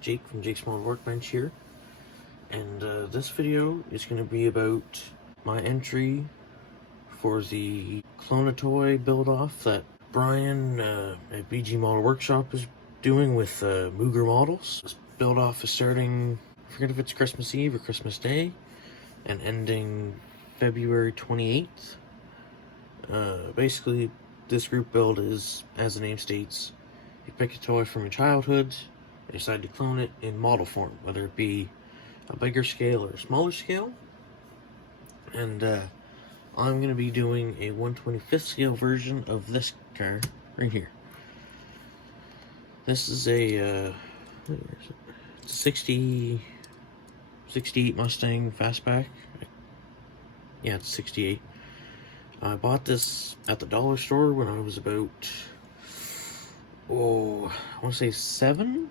Jake from Jake's Small Workbench here, and this video is going to be about my entry for the Clone-A-Toy build-off that Brian at BG Model Workshop is doing with Mooger models. This build-off is starting, I forget if it's Christmas Eve or Christmas Day, and ending February 28th. Basically, this group build is, as the name states, you pick a toy from your childhood, and decide to clone it in model form, whether it be a bigger scale or a smaller scale. And I'm going to be doing a 1/25th scale version of this car right here. This is a 68 Mustang Fastback. Yeah, it's 68. I bought this at the dollar store when I was about, I want to say seven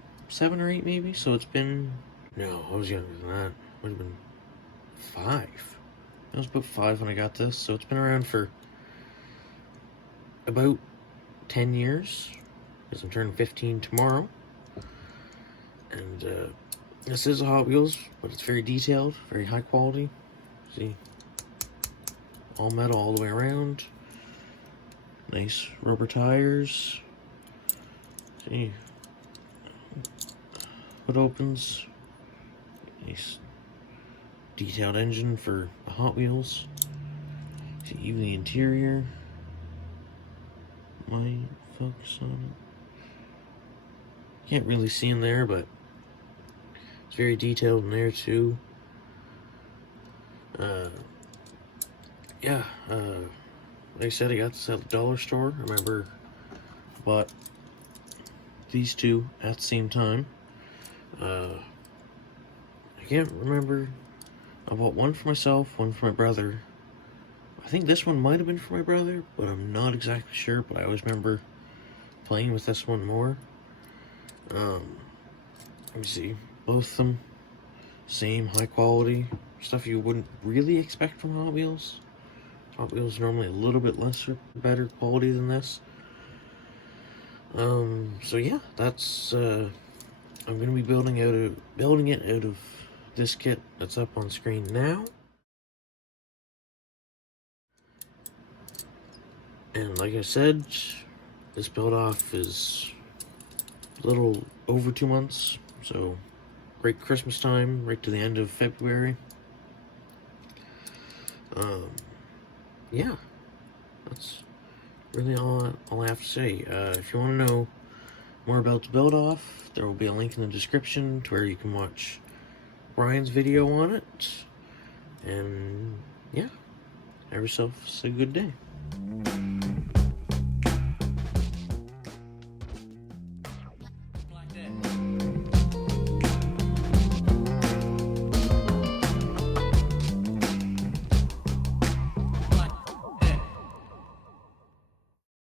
or 8 maybe. So it's been, no, I was younger than that. It would have been 5. I was about 5 when I got this, so it's been around for about 10 years, because I'm turning 15 tomorrow. And this is a Hot Wheels, but it's very detailed, very high quality. See, all metal all the way around. Nice rubber tires. See, hood opens. Nice detailed engine for the Hot Wheels. See, even the interior. Might focus on it. Can't really see in there, but it's very detailed in there too. Like I said, I got this at the dollar store. I remember I bought these two at the same time. I can't remember. I bought one for myself, one for my brother. I think this one might have been for my brother, but I'm not exactly sure. But I always remember playing with this one more. Let me see. Both of them, same high quality stuff you wouldn't really expect from Hot Wheels. Hot Wheels are normally a little bit lesser, better quality than this. So yeah, that's I'm gonna be building it out of this kit that's up on screen now. And like I said, this build off is a little over 2 months, so great Christmas time, right to the end of February. Yeah, that's really all I have to say. If you want to know more about the build off, there will be a link in the description to where you can watch Brian's video on it. And yeah, have yourself a good day.